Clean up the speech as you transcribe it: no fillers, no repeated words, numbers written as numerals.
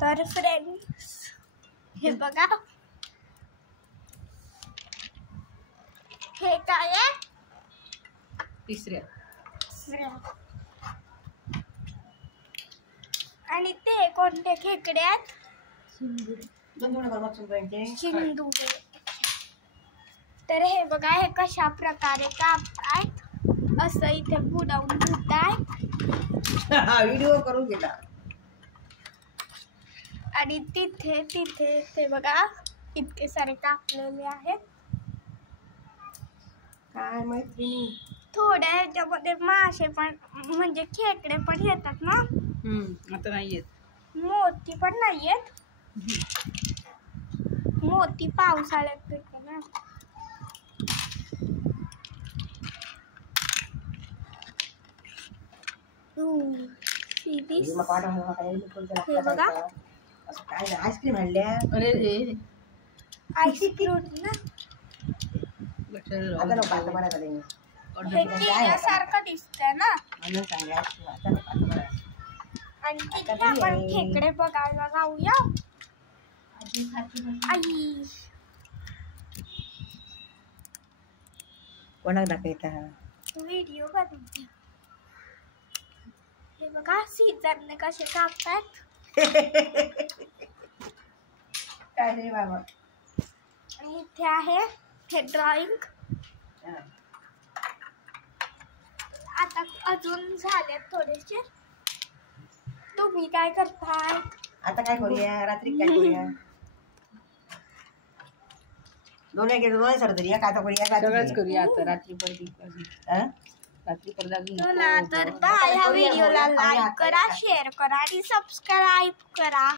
तर फ्रेंड्स हे बघा, हे काय आहे? तिसऱ्या आणि ते कोणते खेकडे आहेत? चिंदुरे. तर हे बघा, हे कशा प्रकारे कापतायत असं इथे बुडवून धुतायत व्हिडिओ करून घेता. आणि तिथे तिथे ते बघा इतके सारे कापलेले आहेत. काय माहिती थोड्या ह्याच्यामध्ये मासे पण म्हणजे खेकडे पण येतात ना. आता नाही येत. मोती पण नाहीयेत. मोती पावसाळ्यात येतात ना. हे बघा काय आईस्क्रीम आणल्या. अरे आईस्क्रीम ना. आता नको, आता बरं झालं. हे केल्यासारखं दिसतंय ना. म्हणून सांगा आता नको, आता बरं. आणि तिथे आपण खेकडे बघायला जाऊया. आई कोणाक दाखवता व्हिडिओ बनवते. हे बघा सीझनने कसे कापतात. काय रे बाबा. आणि इथे आहे हे ड्रॉइंग. आता अजून झालेत थोडेसे. तुम्ही काय करताय? आता काय करूया, रात्री काय करूया. दोन्ही सर तरी काय करूया. सगळंच करूया आता रात्री परत चला तर बाय. ह्या व्हिडिओला लाईक करा, शेअर करा आणि सबस्क्राईब करा.